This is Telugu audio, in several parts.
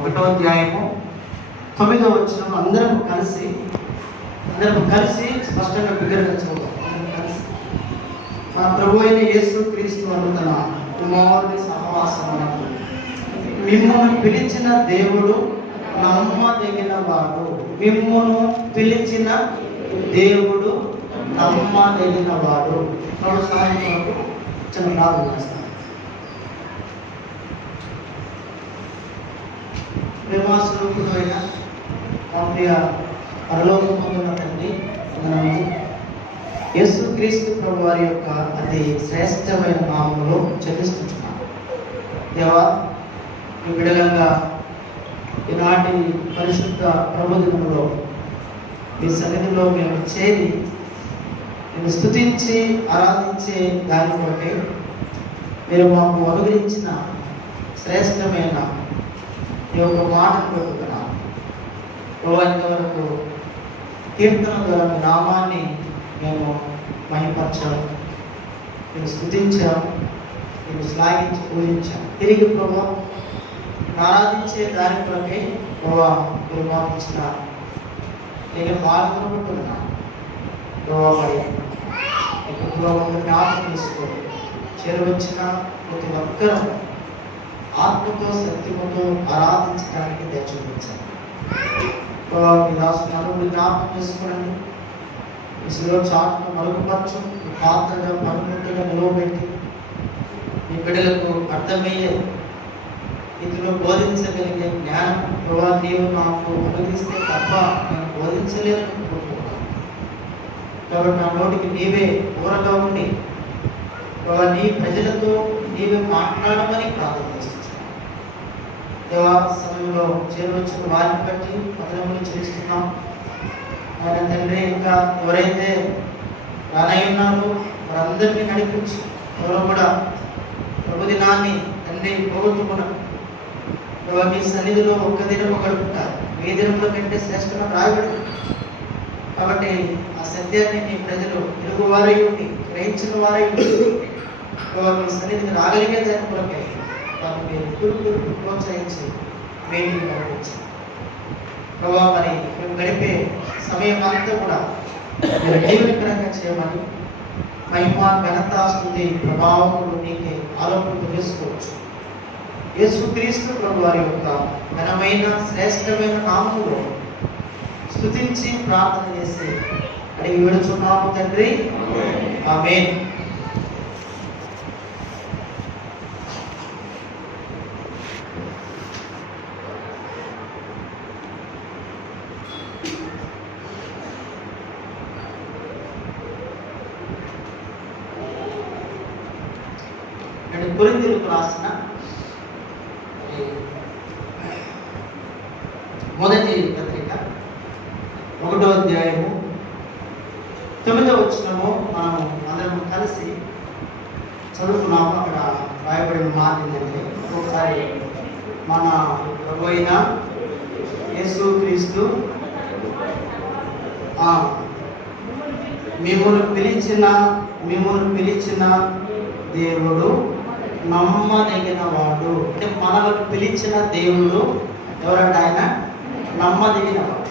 1వ అధ్యాయము 9వ వచనం అందరం కలిసి స్పష్టంగా బిగ్గరగా చదువుతాం. కలిసి మన ప్రభు అయిన యేసు క్రీస్తు వారు తన కుమారుని సహవాసమునకు మిమ్మును పిలిచిన దేవుడు నమ్మదగిన వాడు. మిమ్మును పిలిచిన దేవుడు నమ్మదగిన వాడు. ఇప్పుడు సహాయం కొరకు చిన్న ప్రార్థన చేస్తాను. ప్రేమాస్వరూపుడు అయిన మా ప్రియ పరలోకమందున్న తండ్రి, యేసు క్రీస్తు ప్రభు వారి యొక్క అతి శ్రేష్టమైన నామములో చెల్లిస్తున్నాను. దేవా, ఈ విడలంగా ఈనాటి పరిశుద్ధ ప్రభుదినంలో మీ సన్నిధిలో మేము చేరి నేను స్తుతించి ఆరాధించే దాని కొరకే మీరు మాకు అనుగ్రహించిన శ్రేష్టమైన ఈ యొక్క మాటను పెట్టుకున్నాను. ఇంతవరకు కీర్తన ద్వారా మీ నామాన్ని మేము మహిమపరచాము, నేను స్తుతించాము, నేను శ్లాఘించి పూజించాము. తిరిగి ప్రభు ఆరాధించే దాని కొరకే మీరు మాకు ఇచ్చిన నేను పాల్గొనుకుంటున్నాను. జ్ఞాపకం తీసుకోండి. చేరువచ్చిన ప్రతి ఒక్కరూ ఆత్మతో సత్యముతో ఆరాధించడానికి దయచూపించాలి. దాసులను జ్ఞాపకం చేసుకోండి. ఇసులో చాటును మరుగుపరచు, పాత్రగా పనిముట్టుగా నిలవబెట్టి ఈ బిడ్డలకు అర్థమయ్యే ఇందులో బోధించగలిగే జ్ఞానం నీవు నాకు అనుగ్రహిస్తే తప్ప నేను బోధించలేదని కోరుకుంటున్నాను. కాబట్టి నా నోటికి నీవే ఊరగా ఉండి నీ ప్రజలతో నీవే మాట్లాడమని ప్రార్థిస్తున్నాను. దేవా, సమయంలో చేరువచ్చిన వారిని బట్టి పత్రములు చేస్తున్నాం. ఆయన తండ్రి, ఇంకా ఎవరైతే రానై ఉన్నారో వారందరినీ నడిపించి ఎవరు కూడా ప్రభుదినాన్ని తండ్రి పోగొట్టుకున్నాం. మీ సన్నిధిలో ఒక్క దినము గడుపుతారు, ఏ దినముల కంటే శ్రేష్టంగా రాయబడి. కాబట్టి ఆ సత్యాన్ని మీ ప్రజలు ఎరుగువారై ఉండి గ్రహించిన వారై ఉండి మీ సన్నిధిని రాగలిగే దాని కొరకై వారు మీరు ప్రోత్సహించి వేడిని నడిపించారు. ప్రభావ మరి మేము గడిపే సమయం అంతా కూడా మీరు జీవనకరంగా చేయమని మహిమ ఘనత స్తుతి ప్రభావములు నీకే ఆలోపన చేసుకోవచ్చు. యేసుక్రీస్తు ప్రభు వారి యొక్క ఘనమైన శ్రేష్టమైన నామములో స్తుతించి ప్రార్థన చేసి అడిగి విడుచున్నాము తండ్రి, ఆమేన్. కొరింథీయులకు రాసిన మొదటి పత్రిక 1వ అధ్యాయము 9వ వచనము మనం అందరం కలిసి చదువుకున్నాము. అక్కడ రాయబడిన మాట ఏంటంటే, ఒకసారి మన ప్రభు అయిన యేసు క్రీస్తు మిమ్మును పిలిచిన దేవుడు నమ్మదగిన వాడు. అంటే మనల్ని పిలిచిన దేవుడు ఎవరంటే ఆయన నమ్మదగిన వాడు.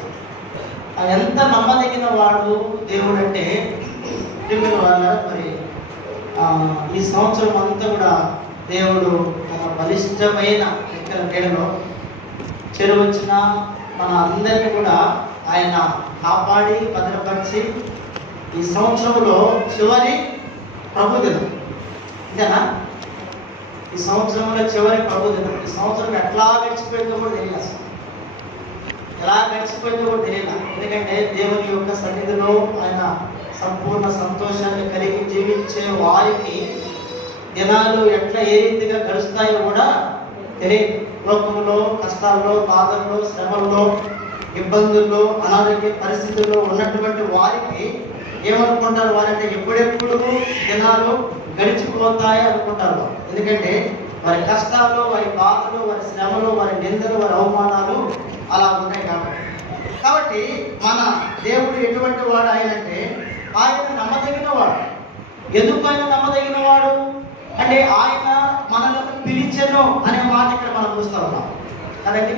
ఎంత నమ్మదగిన వాడు దేవుడు అంటే మరి ఈ సంవత్సరం అంతా కూడా దేవుడు ఒక బలిష్టమైన ఎక్కడ నీడలో చెరువచ్చిన మన అందరినీ కూడా ఆయన కాపాడి భద్రపరిచి ఈ సంవత్సరంలో చివరి ప్రభుదినం ఇదేనా? ఈ సంవత్సరంలో చివరి ప్రభుదినం. ఈ సంవత్సరం ఎట్లా గడిచిపోయిందో కూడా తెలియదు, అసలు ఎలా గడిచిపోయిందో కూడా తెలియదు. ఎందుకంటే దేవుని యొక్క సన్నిధిలో ఆయన సంపూర్ణ సంతోషాన్ని కలిగి జీవించే వారికి దినాలు ఎట్లా ఏ రీతిగా గడుస్తాయో కూడా తెలియదు. లోకంలో కష్టాల్లో, బాధల్లో, శ్రమల్లో, ఇబ్బందుల్లో, అనారోగ్య పరిస్థితుల్లో ఉన్నటువంటి వారికి ఏమనుకుంటారు వారంటే ఎప్పుడెప్పుడు దినాలు గడిచిపోతాయి అనుకుంటారు. ఎందుకంటే వారి కష్టాలు, వారి బాధలు, వారి శ్రమలు, వారి నిందలు, వారి అవమానాలు అలా ఉంటాయి. కాబట్టి మన దేవుడు ఎటువంటి వాడు ఆయనంటే ఆయన నమ్మదగిన వాడు. ఎందుకు ఆయన నమ్మదగిన వాడు అంటే ఆయన మనల్ని పిలిచెను అనే మాట ఇక్కడ మనం చూస్తూ ఉన్నాం కదండి.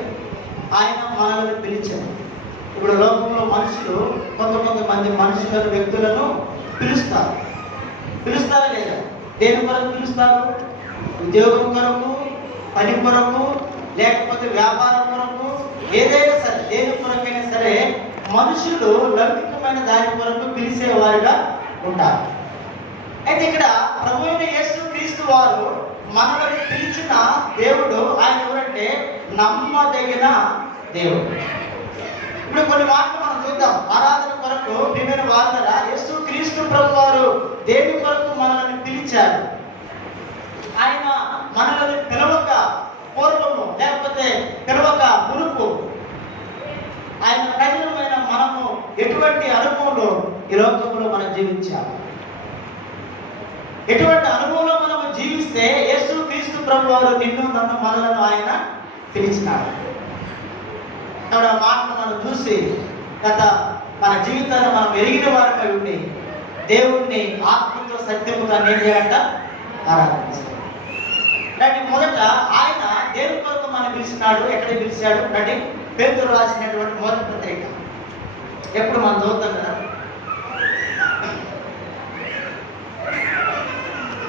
ఆయన మనల్ని పిలిచారు. ఇప్పుడు లోకంలో మనుషులు కొంతమంది మనుషులను, వ్యక్తులను పిలుస్తారా లేదా? దేని కొరకు పిలుస్తారు? ఉద్యోగం కొరకు, పని కొరకు, లేకపోతే వ్యాపారం కొరకు, ఏదైనా సరే దేని కొరకైనా సరే మనుషులు లౌకికమైన దాని కొరకు పిలిచేవారుగా ఉంటారు. అయితే ఇక్కడ ప్రభు అయిన యేసు క్రీస్తు వారు మనల్ని పిలిచిన దేవుడు ఆయన ఎవరంటే నమ్మదగిన దేవుడు. ఇప్పుడు కొన్ని మాటలు మనం చూద్దాం. ఆరాధన కొరకు ప్రియమైన వారులారా, యేసు క్రీస్తు ప్రభు వారు దేని కొరకు మనల్ని పిలిచారు? ఆయన మనల్ని పిలవక పూర్వము, లేకపోతే పిలవక మునుపు ఆయన ప్రజలమైన మనము ఎటువంటి అనుభవంలో ఈ లోకంలో మనం జీవించాలి? ఎటువంటి అనుభవంలో మనము జీవిస్తే యేసు క్రీస్తు ప్రభు వారు నిన్ను, నన్ను, మనలను ఆయన పిలిచినాడు. కాబట్టి ఆ మాటను మనం చూసి మన జీవితాన్ని మనం ఎరిగిన వారమై ఉండి దేవుణ్ణి ఆత్మతో సత్యముగా ఏం చేయాలంట? ఆరాధించాలి. అంటే మొదట ఆయన దేవుని కొరకు మనం పిలిచినాడు. ఎక్కడ పిలిచాడు అంటే పేతురు రాసినటువంటి మొదటి పత్రిక. ఎప్పుడు మనం చదువుతాం కదా,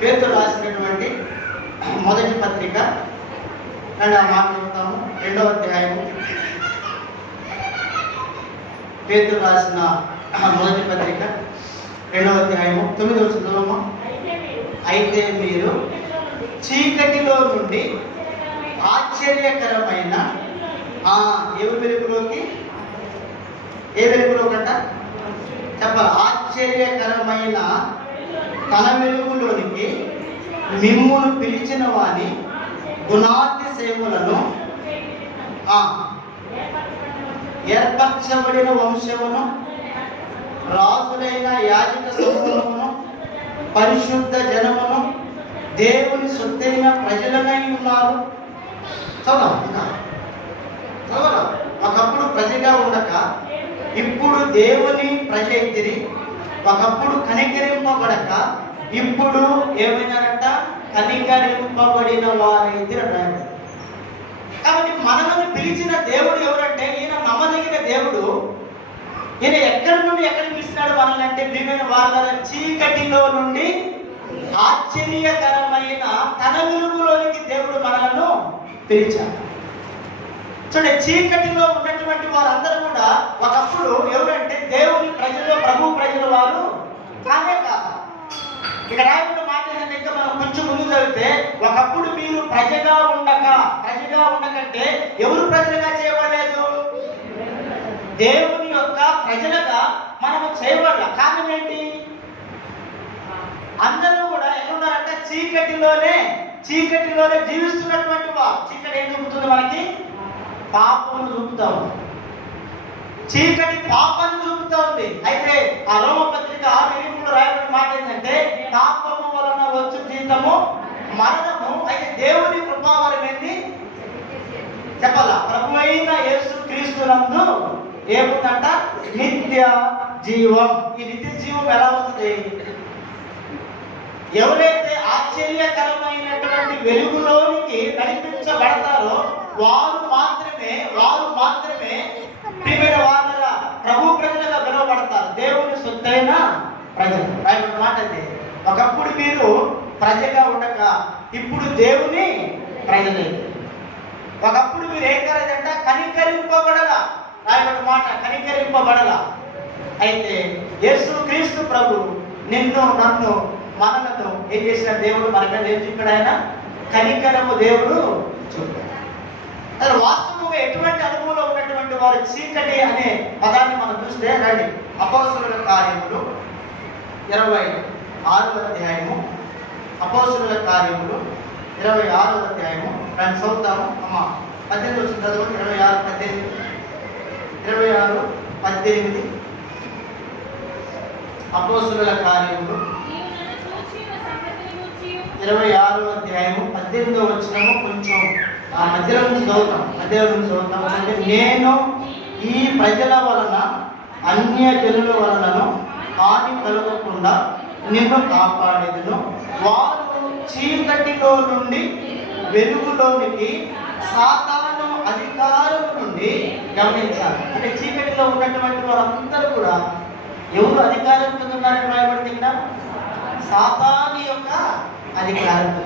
పేతురు రాసినటువంటి మొదటి పత్రిక అండ్ ఆ మాట చెప్తాము. 2వ అధ్యాయము, పేతురు రాసిన మొదటి పత్రిక 2వ అధ్యాయము 9వ వచనము. అయితే మీరు చీకటిలో నుండి ఆశ్చర్యకరమైన ఏ వెలుగులోకంట చెప్పాలి? ఆశ్చర్యకరమైన తన వెలుగులోనికి మిమ్మును పిలిచిన వాని గుణాతిశయములను, ఏర్పరచబడిన వంశమును, రాజులైన యాజక సమూహమును, పరిశుద్ధ జనమును, దేవుని సొత్తైన ప్రజలనై ఉన్నారు. చదవరా? ఒకప్పుడు ప్రజగా ఉండక ఇప్పుడు దేవుని ప్రజ అయితిరి. ఒకప్పుడు కనికరింపబడక ఇప్పుడు ఏమైనారంట? కనికరింపబడిన వారైతిరి అన్నారు. కాబట్టి మనల్ని పిలిచిన దేవుడు ఎవరంటే ఈయన నమ్మదగిన దేవుడు. ఈయన ఎక్కడి నుండి ఎక్కడ పిలిచినాడు మనల్ని అంటే ప్రియమైన వాళ్ళ చీకటిలో నుండి ఆశ్చర్యకరమైన తన వెలుగులోనికి దేవుడు మనలను పిలిచాడు. చూడండి, చీకటిలో ఉన్నటువంటి వారందరూ కూడా ఒకప్పుడు ఎవరంటే దేవుని ప్రజలు, ప్రభు ప్రజలు వారు కానే కాదు. ఇక రాయబడిన మాట ఏంటంటే, ఇంకా మనం కొంచెం ముందు చదివితే, ఒకప్పుడు మీరు ప్రజగా ఉండకంటే ఎవరు ప్రజలుగా చేయబడలేదు? దేవుని యొక్క ప్రజలుగా మనము చేయబడాల. కారణం ఏంటి? అందరూ కూడా ఎక్కడున్నారంటే చీకటిలోనే జీవిస్తున్నటువంటి వారు. చీకటి ఏం చూపుతుంది మనకి? పాపము చూపుతా ఉంది. చీకటి పాపాన్ని చూపుతా ఉంది. అయితే ఆ రోమపత్రిక 6:23 రాయబడిన మాట ఏంటంటే, పాపము వలన వచ్చు జీతము మరణము. అయితే దేవుని కృపావరం ఏంటి చెప్పాలా? ప్రభు అయిన యేసు క్రీస్తునందు ఏముందంట? నిత్య జీవం. ఈ నిత్య జీవం ఎలా వస్తుంది? ఎవరైతే ఆశ్చర్యకరమైనటువంటి వెలుగులోనికి నడిపించబడతారో వారు మాత్రమే ప్రియమైన వాళ్ళ ప్రభు ప్రజలుగా పిలువబడతారు. దేవుని సొత్తైన ప్రజలు. రాయబడిన మాట అది. ఒకప్పుడు మీరు ప్రజగా ఉండక ఇప్పుడు దేవుని ప్రజలే. ఒకప్పుడు మీరు ఏం కాలేదంట? కనికరింపబడలా. రాయబడిన మాట కనికరింపబడలా. అయితే యేసు క్రీస్తు ప్రభు నిన్ను, నన్ను, మనలను ఏం చేసిన దేవుడు మనకన్నా ఏం చూపాడు? ఆయన కనికరము దేవుడు చూపాడు. అసలు వాస్తవంగా ఎటువంటి అనుభవంలో ఉన్నటువంటి వారు చీకటి అనే పదాన్ని మనం చూస్తే రండి, అపోస్తలుల కార్యములు 26వ అధ్యాయము, అపోస్తలుల కార్యములు 26వ అధ్యాయము. దాన్ని చదువుతాము. 18 వచ్చిన చదవండి. 26:18 అపోస్తలుల కార్యములు 26వ అధ్యాయము 18వ వచనము. కొంచెం ఆ మధ్యలో నుంచి చదువుతాం. అంటే నేను ఈ ప్రజల వలన అన్య జనుల వలనను హాని కలగకుండా నిన్ను కాపాడేదను. వారు చీకటిలో నుండి వెలుగులోనికి, సాతాను అధికారం నుండి గమనించాలి. అంటే చీకటిలో ఉన్నటువంటి వారందరూ కూడా ఎవరు అధికారంతో ఉన్నారని రాయబడింది ఇక్కడ? సాతాను యొక్క అధికారంతో.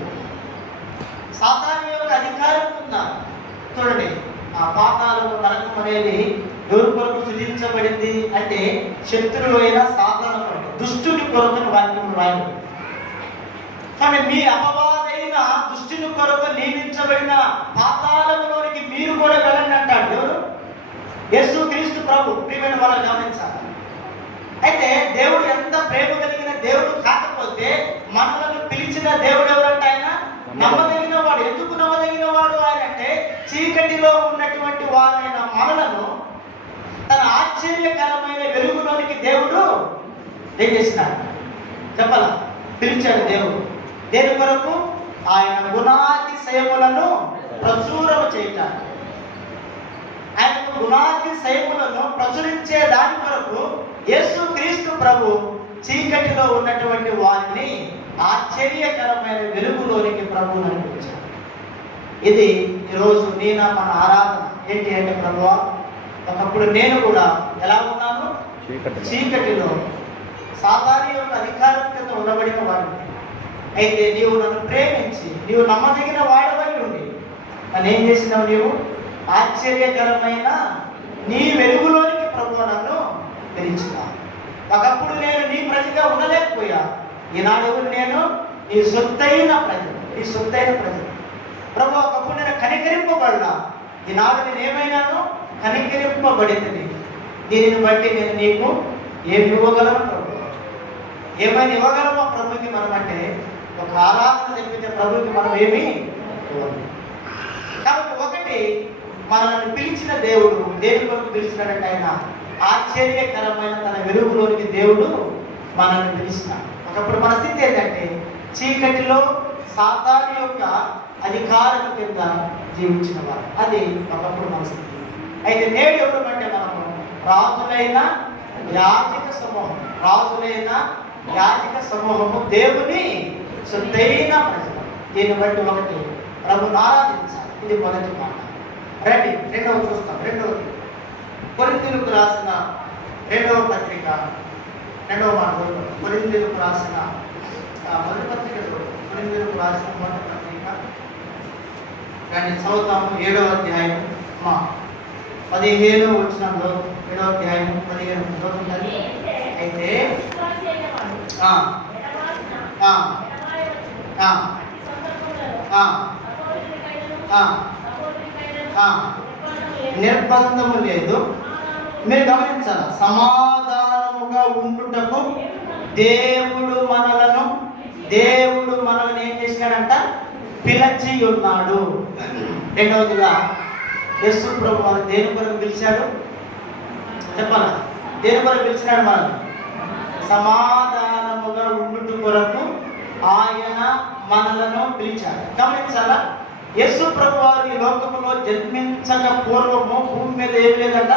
సాతాను యొక్క అధికారం ఉన్నారు. చూడండి, ఆ పాతాళము నరకం అనేది ఎవరి కొరకు సృజించబడింది అంటే శత్రువు అయిన సాతాను కొరకు, దుష్టుని కొరకు వాక్యం రాయబడింది. కానీ మీ అపవాదైన దుష్టుని కొరకు నియమించబడిన పాతాళంలోనికి మీరు కూడా వెళ్ళండి అంటాడు ఎవరు? యేసు క్రీస్తు ప్రభు. ప్రియమైన వాళ్ళు గమనించాలి. అయితే దేవుడు ఎంత ప్రేమ కలిగిన దేవుడు కాకపోతే మనలను పిలిచిన దేవుడు ఎవరంటే ఆయన నమ్మదగిన వాడు. ఎందుకు నమ్మదగిన వాడు ఆయన అంటే చీకటిలో ఉన్నటువంటి వారైన మనలను తన ఆశ్చర్యకరమైన వెలుగులోనికి దేవుడు ఏం చేసినాడు చెప్పాలా? పిలిచాడు దేవుడు. దేని కొరకు? ఆయన గుణాతిశయములను ప్రచురము చేయటానికి. ఆయన గుణాతిశయములను ప్రచురించే దాని కొరకు యేసు క్రీస్తు ప్రభు చీకటిలో ఉన్నటువంటి వారిని ఆశ్చర్యకరమైన వెలుగులోనికి ప్రభు నడిపించాడు. ఇది ఈరోజు మన ఆరాధన ఏంటి అంటే, ప్రభువా ఒకప్పుడు నేను కూడా ఎలా ఉన్నాను? చీకటిలో సాతాను యొక్క అధికారం కింద ఉండబడిన వాడిని. అయితే నీవు నన్ను ప్రేమించి నీవు నమ్మదగిన వాడవై ఉండి నన్ను ఏం చేసినావు? నీవు ఆశ్చర్యకరమైన నీ వెలుగులోనికి ప్రభువు నన్ను పిలిచినావు. ఒకప్పుడు నేను నీ ప్రజగా ఉండలేకపోయా. ఈనాడు నేను నీ సొత్తైన ప్రజలు, నీ సొత్తైన ప్రజలు. ప్రభు ఒకప్పుడు నేను కనికరింపబడినా, ఈనాడు నేను ఏమైనాను? కనికరింపబడింది. దీనిని బట్టి నేను నీకు ఏమి ఇవ్వగలను ప్రభు? ఏమైనా ఇవ్వగలమో ప్రభుకి మనం అంటే ఒక ఆరాధన తెప్పించే ప్రభుకి మనం ఏమి ఇవ్వము. కాబట్టి ఒకటి, మనల్ని పిలిచిన దేవుడు దేని కొరకు పిలిచినాడంటే ఆయన ఆశ్చర్యకరమైన తన వెలుగులోనికి దేవుడు మనల్ని పిలిచినాడు. ఒకప్పుడు మన స్థితి ఏంటంటే చీకటిలో సాతాను యొక్క అధికారం కింద జీవించిన వారు. అది ఒకప్పుడు మన స్థితి. అయితే నేడు ఎవరు అంటే మనము రాజులైన యాజక సమూహం, రాజులైన యాజక సమూహము, దేవుని సొత్తైన ప్రజలు. దీన్ని బట్టి ఒకటి ప్రభుని ఆరాధించాలి. ఇది మొదటి మాట. రండి రెండవది చూస్తాం. రెండవది కొరింథీయులకు రాసిన రెండవ పత్రిక, రెండవ మాట. కొరింథీయులకు రాసిన మొదటి పత్రిక, కొరింథీయులకు రాసిన మొదటి పత్రిక కానీ చదువుతాము. 7వ అధ్యాయం 15వ వచనంలో, 7వ అధ్యాయం 15 చదువుతుంది. అయితే నిర్బంధము లేదు. మీరు గమనించాలి, సమాధానముగా ఉండుటకు దేవుడు మనల్ని ఏం చేసినాడంట? పిలిచి ఉన్నాడు. రెండవదిగా యేసు ప్రభు వారు దేని కొరకు పిలిచాడు చెప్పాలా? దేని కొరకు పిలిచినాడు? మనం సమాధానముగా ఉండుట కొరకు ఆయన మనలను పిలిచాడు. గమనించాలా, యేసు ప్రభు వారు ఈ లోకములో జన్మించక పూర్వము భూమి మీద ఏమి లేదంట?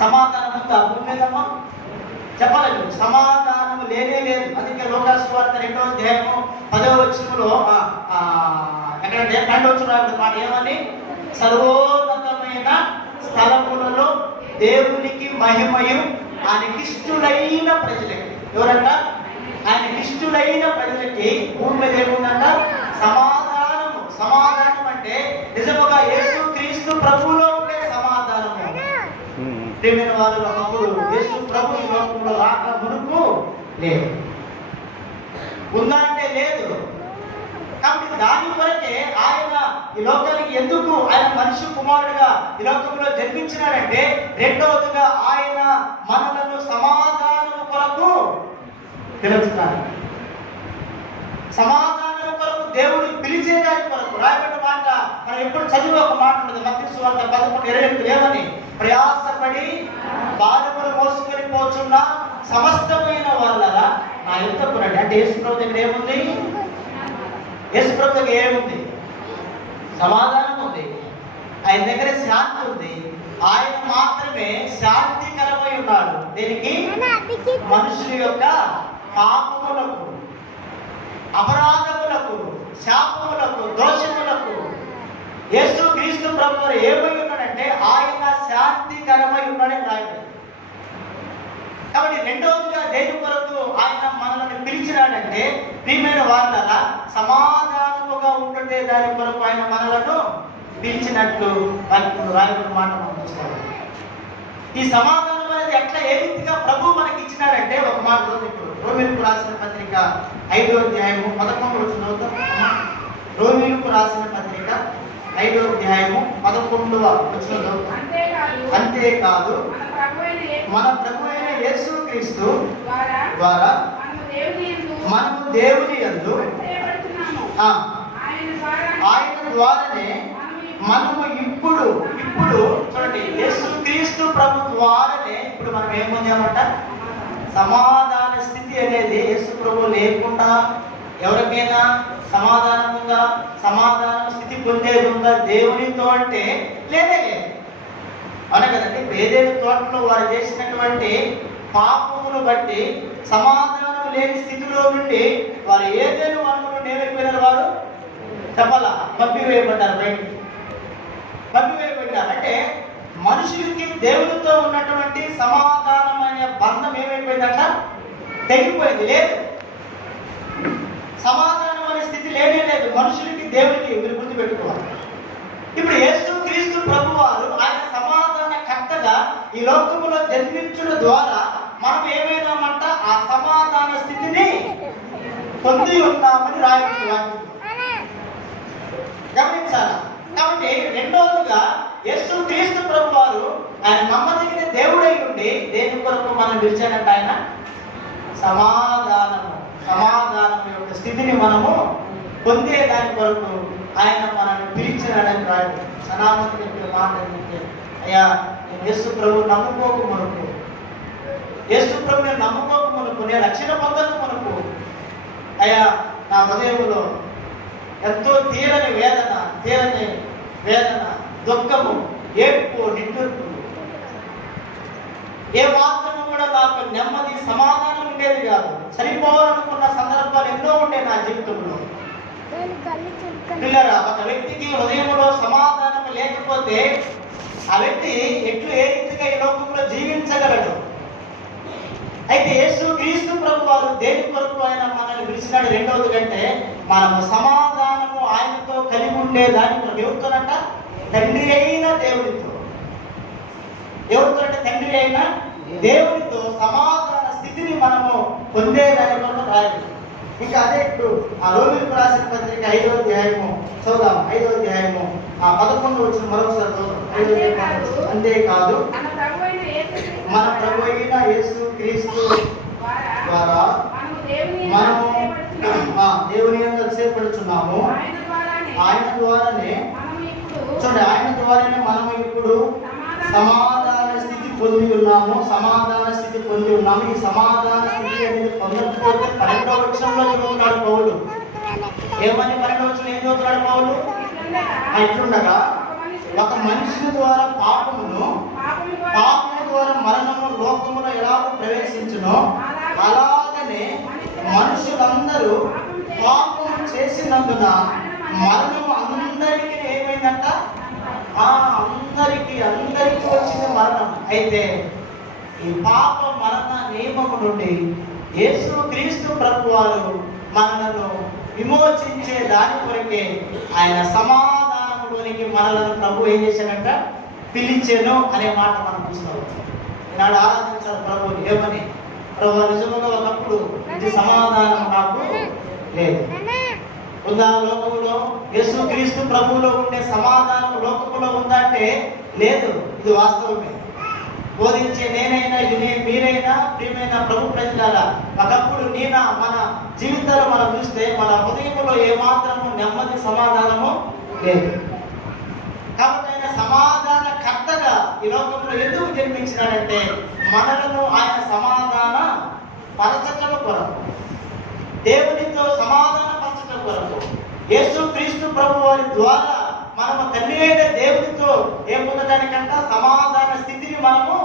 సమాధానం ఉందా భూమి మీదమ్మా? చెప్పాలి, సమాధానం లేనే లేదు. అందుకే లోకాసు వార్త 2వ అధ్యాయము 10వ వచనంలో ఎక్కడంటే 12వ వచనం మాట ఏమని? సర్వోన్నతమైన స్థలములలో దేవునికి మహిమయు ఆయనకిష్టులైన ప్రజలకి. ఎవరంట? ఆయనకిష్టులైన ప్రజలకి భూమి మీద ఏముందంట? సమాధానము. సమాధానం అంటే నిజముగా యేసు క్రీస్తు ప్రభువులో ఉండే సమాధానము. ప్రియమైన వారు, ఒకప్పుడు యేసు ప్రభు ఈ లోకంలో రాక మునుపు లేదు, ఉందా అంటే లేదు. కాబట్టి దాని కొరకే ఆయన ఈ లోకానికి ఎందుకు ఆయన మనిషి కుమారుడిగా ఈ లోకంలో జన్మించినాడంటే, రెండవదిగా ఆయన మనలను సమాధానం కొరకు పిలుచుతాడు. సమాధానం కొరకు దేవుడు పిలిచేదాని కొరకు రాయబడిన మాట మనం ఎప్పుడు చదివి ఒక మాట ఉంటుంది. మత్తయి సువార్త 11:28 ఏమని? ప్రయాసపడి భారములు మోసుకొని పోచున్న సమస్తమైన వాళ్ళరా నా యుద్ధకు రండి. అంటే యేసు ప్రభు దగ్గర ఏముంది? యేసు ప్రభు దగ్గర ఏముంది? సమాధానం ఉంది. ఆయన దగ్గర శాంతి ఉంది. ఆయన మాత్రమే శాంతికరమై ఉన్నాడు. దీనికి మనుషుల యొక్క పాపములకు, అపరాధములకు, శాపములకు, దోషములకు యేసు క్రీస్తు ప్రభు ఏమై ఉన్నాడంటే ఏమంటాడంటే ఆయన శాంతికరమై ఉన్నాడని రాయబడింది. కాబట్టి రెండవదిగా దేని కొరకు ఆయన మనల్ని పిలిచినాడంటే, ప్రియమైన వారులారా, సమాధానముగా ఉండే దాని కొరకు ఆయన మనలను పిలిచినట్లు వాక్యంలో రాయబడిన మాట మనం చూస్తాం. ఈ సమాధానం అనేది ఎట్లా ఏ రీతిగా ప్రభు మనకి ఇచ్చినాడంటే, ఒక మాట ఇప్పుడు రోమీయులకు రాసిన పత్రిక 5వ అధ్యాయము 11వ వచనం. రోమీయులకు రాసిన పత్రిక 5వ అధ్యాయము 11వ వచనం. అంతేకాదు మన ప్రభు అయిన యేసుక్రీస్తు ద్వారా మనము దేవుని యందు ఆయన ద్వారానే మనము ఇప్పుడు చూడండి, యేసుక్రీస్తు ప్రభు ద్వారానే ఇప్పుడు మనం ఏం పొందామంట? సమాధాన స్థితి అనేది యేసు ప్రభు లేకుండా ఎవరికైనా సమాధానం ఉందా? సమాధాన స్థితి పొందేది ఉందా దేవునితో అంటే లేదే లేదు. అవునా కదండి. ఏదేని తోటలో వారు చేసినటువంటి పాపమును బట్టి సమాధానం లేని స్థితిలో నుండి వారు ఏదేని వనములు నేమైపోయినారు, వారు చెప్పాలా పంపివేయబడ్డారు, బయటికి పంపివేయబడ్డారు. అంటే మనుషులకి దేవునితో ఉన్నటువంటి సమాధానమైన బంధం ఏమైపోయిందంట? తెగిపోయింది. లేదు, సమాధానం అనే స్థితి లేనే లేదు మనుషులకి దేవునికి. మీరు గుర్తుపెట్టుకోవాలి. ఇప్పుడు యేసుక్రీస్తు ప్రభు వారు ఆయన సమాధాన కర్తగా ఈ లోకములో జన్మించడం ద్వారా మనం ఏమైనామంట? ఆ సమాధాన స్థితిని పొంది ఉన్నామని రాయబడింది. గమనించాలా? కాబట్టి రెండవదిగా యేసుక్రీస్తు ప్రభు వారు ఆయన నమ్మదగిన దేవుడై ఉండి దేని కొరకు మనం పిలిచాడంట? ఆయన సమాధానం యొక్క స్థితిని మనము పొందే దాని కొరకు ఆయన మనల్ని పిలిచినాడని రాయడు. సనామతి చెప్పిన మాట ఏంటంటే, అయ్యా నేను యేసు ప్రభు నమ్ముకోక మునుపు, యేసు ప్రభుని నమ్ముకోక మునుపు, నేను రక్షణ పొందక మునుపు, అయ్యా నా హృదయంలో ఎంతో తీరని వేదన, దుఃఖము, ఏడ్పు, నిట్టూర్పు, ఏ మాత్రము కూడా నాకు నెమ్మది, సమాధానం ఉండేది కాదు. చనిపోవాలనుకున్న సందర్భాలు ఎన్నో ఉండే నా జీవితంలో. పిల్లరా, ఒక వ్యక్తికి హృదయంలో సమాధానం లేకపోతే ఆ వ్యక్తి ఏ రీతిగా ఈ లోకంలో జీవించగలడు? అయితే యేసుక్రీస్తు ప్రభు వారు దేని కొరకు ఆయన మనల్ని పిలిచినాడు? రెండవది కంటే మనము సమాధానము ఆయనతో కలిగి ఉండే దాని కొరకు. ఎవరితోనంట? తండ్రి అయిన దేవుడితో. ఎవరితో అంటే? తండ్రి అయిన దేవుడితో సమాధాన స్థితిని మనము పొందేదాని కొరకు రాయాలి. ఇంకా అదే ఇప్పుడు ఆ రోమీయులకు రాసిన పత్రిక 5వ అధ్యాయము చదువుదాం. 5వ అధ్యాయము 11వ వచనం మరొకసారి చదువుదాం. అంతేకాదు మన ప్రభు అయిన యేసుక్రీస్తు ద్వారా మనము దేవుని యందు అతిశయపడుచున్నాము. ఆయన ద్వారానే చూడండి, ఆయన ద్వారానే మనము ఇప్పుడు సమాధాన స్థితి పొంది ఉన్నాము. ఈ సమాధాన స్థితి అనేది పొందకపోతే 12వ వచనంలో చదువుతున్నాడు పౌలు. ఏమని 12వ వచనం ఏం చదువుతున్నాడు పౌలు? ఇట్లుండగా ఒక మనిషి ద్వారా పాపము ద్వారా మరణము లోకములో ఎలాగో ప్రవేశించునో అలాగనే మనుషులందరూ పాపము చేసినందున మరణము అందరికీ ఏమైందంట? అందరికీ వచ్చింది మరణం. అయితే ఈ పాప మరణ నియమము నుండి యేసుక్రీస్తు ప్రభు వారు మనలను విమోచించే దాని కొరకే ఆయన సమాధానంలోనికి మనలను ప్రభు ఏం చేశాడంట? పిలిచెను అనే మాట మనం చూస్తాం. ఈనాడు ఆరాధించాలి ప్రభుని. ఏమని? ప్రభు నిజముగా ఒకప్పుడు ఇది సమాధానం నాకు లేదు. లోకములో యేసుక్రీస్తు ప్రభువులో ఉండే సమాధానం లోకములో ఉందంటే లేదు. ఇది వాస్తవమే. బోధించే నేనైనా మీరైనా ప్రియమైన ప్రభు ప్రజలారా, ఒకప్పుడు మన జీవితాలు మనం చూస్తే మన హృదయంలో ఏమాత్రము నెమ్మది, సమాధానము లేదు. కాబట్టి ఆయన సమాధాన కర్తగా ఈ లోకంలో ఎందుకు జన్మించినాడంటే మనలను ఆయన సమాధాన పరచటం కొరకు, దేవునితో సమాధాన పరచటం కొరకు. యేసుక్రీస్తు ప్రభు వారి ద్వారా మనము తండ్రి అయిన దేవునితో ఏం పొందడానికంట? సమాధాన స్థితిని మనము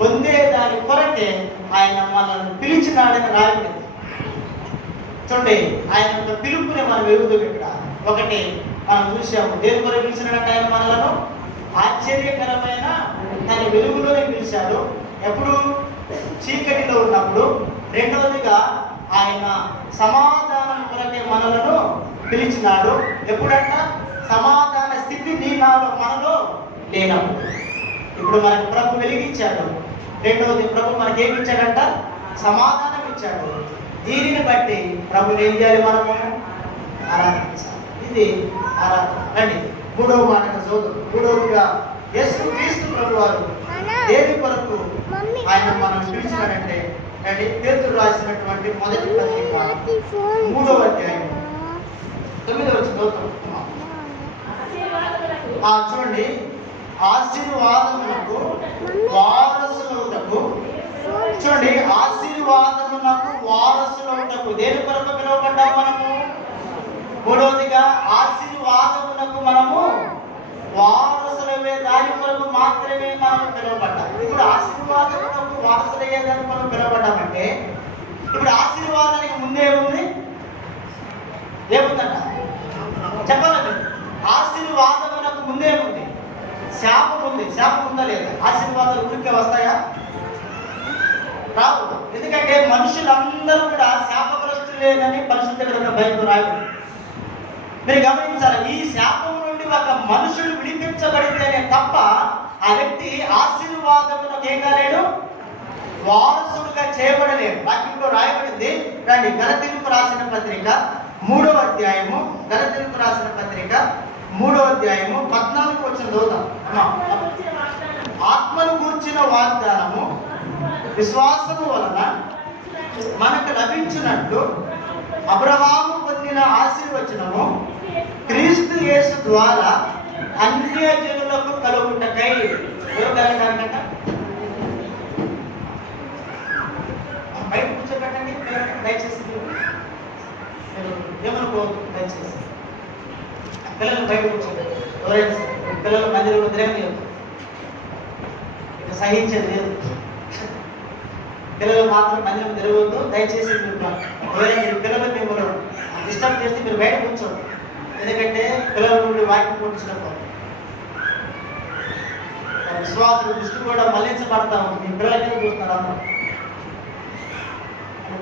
పొందేదాని కొరకే ఆయన మనల్ని పిలిచినాడని రాయబడింది. చూడండి, ఆయన యొక్క పిలుపుని మనం ఎరుగుతాం. ఇక్కడ ఒకటి మనం చూసాము, దేని కొరకు పిలిచినాడంటే ఆయన మనలను ఆయన ఆశ్చర్యకరమైన తన వెలుగులోనే పిలిచాడు. ఎప్పుడు? చీకటిలో ఉన్నప్పుడు. రెండవదిగా ఆయన సమాధానం కొరకే మనలను పిలిచినాడు. ఎప్పుడంట? సమాధాన స్థితి మనలో లేనప్పుడు. ఇప్పుడు మనకు ప్రభు వెలిగించాడు. రెండవది, ప్రభు మనకి ఏమి ఇచ్చాడంట? సమాధానం ఇచ్చాడు. దీనిని బట్టి ప్రభుని ఏం చేయాలి? మనము ఆరాధించాలి. ఇది ఆరాధన. రండి మూడవ మాటగా చదువు. మూడవగా యేసు క్రీస్తు ప్రభు వారు దేని కొరకు ఆయన మనం పిలిచినాడంటే, రండి పేతురు రాసినటువంటి మొదటి పత్రిక 3వ అధ్యాయం 9వ వచనం చూడండి. ఆశీర్వాదములకు వారసులవుటకు, చూడండి, ఆశీర్వాదములకు వారసులవుటకు దేని కొరకు పిలువబడ్డాము మనము? మూడవదిగా ఆశీర్వాదములకు మనము వారసులవే, దాని కొరకు మాత్రమే మనం పిలువబడ్డాం. ఇప్పుడు ఆశీర్వాదములకు వారసులయ్యేదానికి మనం పిలువబడ్డామంటే, ఇప్పుడు ఆశీర్వాదానికి ముందే ఉంది ఏముందంట చెప్పాలండి. ఆశీర్వాదములకు ముందే ఉంది శాపం ఉంది. శాపం ఉందా లేదా? ఆశీర్వాదాలు ఊరికే వస్తాయా? రావు. ఎందుకంటే మనుషులందరూ కూడా శాపగ్రస్తులేనని పరిశుద్ధ గ్రంథం బైబిల్ రాయబడింది. మీరు గమనించాలి, ఈ శాపం నుండి ఒక మనుషుడు విడిపించబడితేనే తప్ప ఆ వ్యక్తి ఆశీర్వాదములకు ఏం కాలేడు, వారసుడుగా చేయబడలేడు. వాక్యంలో రాయబడింది. రండి గలతీయులకు రాసిన పత్రిక 3వ అధ్యాయము, గలతీయులకు రాసిన పత్రిక 3వ అధ్యాయము 14వ వచనం చదువుతాం. ఆత్మను గూర్చిన వాగ్దానము విశ్వాసము వలన మనకు లభించినట్లు అబ్రహాము పొందిన ఆశీర్వచనము క్రీస్తు యేసు ద్వారా అన్యజనులకు కలుగుటకై. ఎవరు కలగడానికంట? బయట కూర్చోబెట్టండి దయచేసి. ఏమనుకోవద్దు దయచేసి. పిల్లలు బయట కూర్చోబెట్టండి. ఎవరైనా పిల్లలు మందిరంలో తిరగలేదు, ఇక సహించేది లేదు. పిల్లలు మాత్రం మందిరం తిరగవద్దు దయచేసి. ఎవరైనా పిల్లలు మిమ్మల్ని డిస్టర్బ్ చేస్తే మీరు బయట కూర్చోండి. ఎందుకంటే పిల్లల నుండి వాక్యం కూర్చున్నప్పుడు విశ్వాసుల దృష్టి కూడా మళ్లించబడతాము. మీ పిల్లలకి చూస్తున్నారు అందరూ.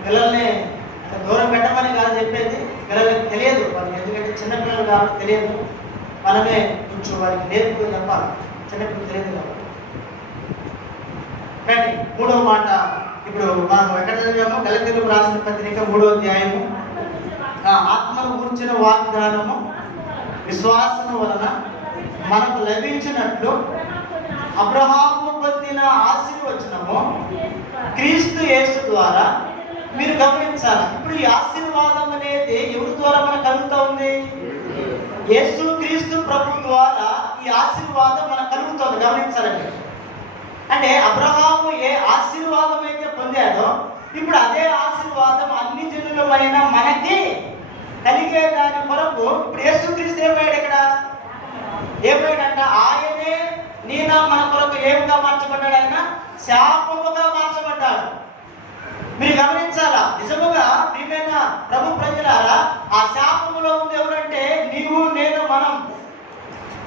పిల్లల్ని దూరం పెట్టమని కాదు చెప్పేది, పిల్లలకి తెలియదు వాళ్ళకి. ఎందుకంటే చిన్నపిల్లలు కాబట్టి తెలియదు. మనమే కొంచెం వారికి నేర్పుతూ చెప్పాలి. చిన్నపిల్లలు తెలియదు కాబట్టి. రండి మూడవ మాట. ఇప్పుడు మనం ఎక్కడ చదివాము? గలతీయులకు రాసిన పత్రిక 3వ అధ్యాయము. ఆత్మను గూర్చిన వాగ్దానము విశ్వాసము వలన మనకు లభించినట్లు అబ్రహాము పొందిన ఆశీర్వచనము క్రీస్తు యేసు ద్వారా. మీరు గమనించాలి, ఇప్పుడు ఈ ఆశీర్వాదం అనేది ఎవరి ద్వారా మనకు కలుగుతూ ఉంది? యేసు క్రీస్తు ప్రభు ద్వారా ఈ ఆశీర్వాదం మనకు కలుగుతుంది. గమనించాలండి. అంటే అబ్రహాము ఏ ఆశీర్వాదం అయితే పొందాడో, ఇప్పుడు అదే ఆశీర్వాదం అన్ని జనులమైన మనకి కలిగే దాని కొరకు ఇప్పుడు యేసుక్రీస్తు ఏమయ్యాడు? ఇక్కడ ఏమయ్యాడంట? ఆయనే మన కొరకు ఏమిగా మార్చబడ్డాడు? ఆయన శాపముగా మార్చబడ్డాడు. మీరు గమనించాలా, నిజముగా ప్రియమైన ప్రభు ప్రజలారా, ఆ శాపములో ఉంది ఎవరంటే నీవు నేను మనం.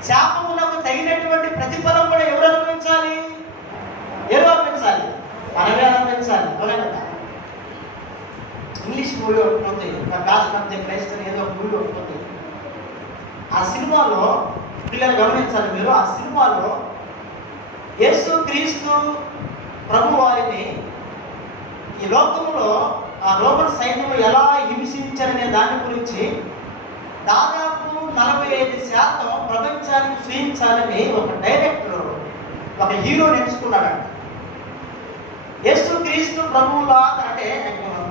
శాపములకు తగినటువంటి ప్రతిఫలం కూడా ఎవరు అనుభవించాలి? ఎవరు అనుభవించాలి? మనమే అనుభవించాలి. అవునా కదా? ఇంగ్లీష్ మూవీ ఒకటి ఉంది, గాస్ట్ ఆఫ్ ది క్రైస్ట్ అని ఏదో మూవీ ఒకటి ఉంది. ఆ సినిమాలో పిల్లలు గమనించాలి మీరు, ఆ సినిమాలో యేసు క్రీస్తు ప్రభు వారిని ఈ లోకంలో ఆ రోమన్ సైన్యం ఎలా హింసించారనే దాని గురించి దాదాపు 45% ప్రపంచానికి చూపించాలని ఒక డైరెక్టర్, ఒక హీరో ఎంచుకున్నాడంట. యేసు క్రీస్తు ప్రభువులా, అంటే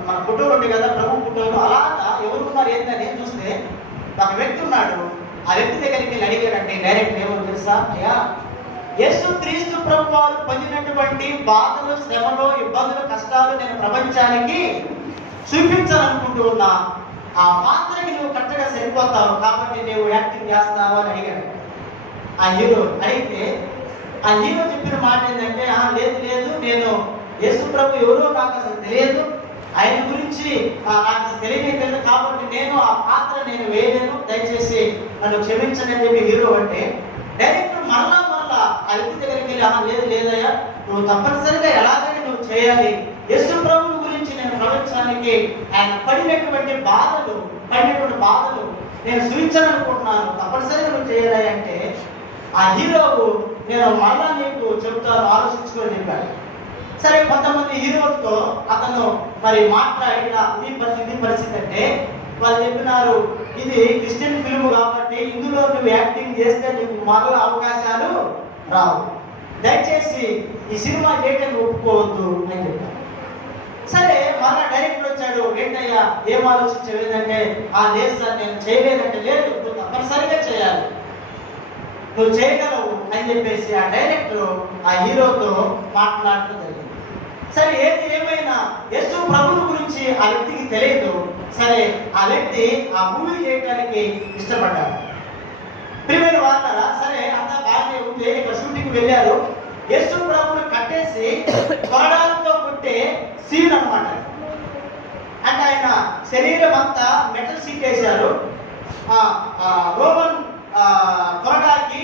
మన ఫోటోలు ఉంది కదా ప్రభు ఫోటోలు, అలాగా ఎవరున్నారు ఏంటని చూస్తే ఒక వ్యక్తి ఉన్నాడు. ఆ వ్యక్తి దగ్గరికి వెళ్ళి అడిగాడంటే డైరెక్ట్ ఏమో తెలుసా, అయ్యా యేసు క్రీస్తు ప్రభు వారు పొందినటువంటి బాధలు, శ్రమలు, ఇబ్బందులు, కష్టాలు నేను ప్రపంచానికి చూపించాలనుకుంటూ ఉన్నా. ఆ పాత్రకి నువ్వు కరెక్ట్గా సరిపోతావు, కాబట్టి నువ్వు యాక్టింగ్ చేస్తావు అని అడిగాడు ఆ హీరో. అడిగితే ఆ హీరో చెప్పిన మాట ఏంటంటే, లేదు లేదు, నేను యేసు ప్రభు ఎవరో నాకు అసలు తెలియదు, ఆయన గురించి నాకు తెలియదు, కాబట్టి నేను ఆ పాత్ర వేయలేను, దయచేసి నన్ను క్షమించండి అని చెప్పి హీరో అంటే, డైరెక్టర్ మరలా వెళ్ళి లేదు లేదయ్యా, నువ్వు తప్పనిసరిగా ఎలాగైనా నువ్వు చేయాలి. యేసు ప్రభువు గురించి నేను ప్రపంచానికి ఆయన పడినటువంటి బాధలు నేను చూపించాలనుకుంటున్నాను, తప్పనిసరిగా నువ్వు చేయాలి అంటే ఆ హీరోవు నేను మళ్ళా నీకు చెబుతాను, ఆలోచించుకొని చెప్పాడు. సరే, కొంతమంది హీరోలతో అతను మరి మాట్లాడిన ఇది పరిస్థితి అంటే వాళ్ళు చెప్పినారు, ఇది క్రిస్టియన్ ఫిల్మ్ కాబట్టి ఇందులో నువ్వు యాక్టింగ్ చేస్తే నీకు మరల అవకాశాలు రావు, దయచేసి ఈ సినిమా చేయటం ఒప్పుకోవద్దు అని చెప్పారు. సరే, మళ్ళా డైరెక్టర్ వచ్చాడు. ఏంటయ్యా ఏం ఆలోచించావు ఏంటంటే, లేదు సార్ నేను చేయలేదంటే, లేదు నువ్వు తప్పనిసరిగా చేయాలి, నువ్వు చేయగలవు అని చెప్పేసి ఆ డైరెక్టర్ ఆ హీరోతో మాట్లాడటం జరిగింది. సరే, ఏది ఏమైనా యేసు ప్రభువు గురించి ఆ వ్యక్తికి తెలియదు. సరే, ఆ వ్యక్తి ఆ మూవీ చేయడానికి ఇష్టపడ్డాడు. ప్రియమైన వాళ్ళ సరే అంతా బాగానే ఉంది. ఇక్కడ షూటింగ్ వెళ్ళారు. యేసు ప్రభువుని కట్టేసి కొరడాలతో కొట్టే సీన్ అన్నమాట. అంటే ఆయన శరీరం అంతా మెటల్ సీట్ వేశారు. రోమన్ కొరడాకి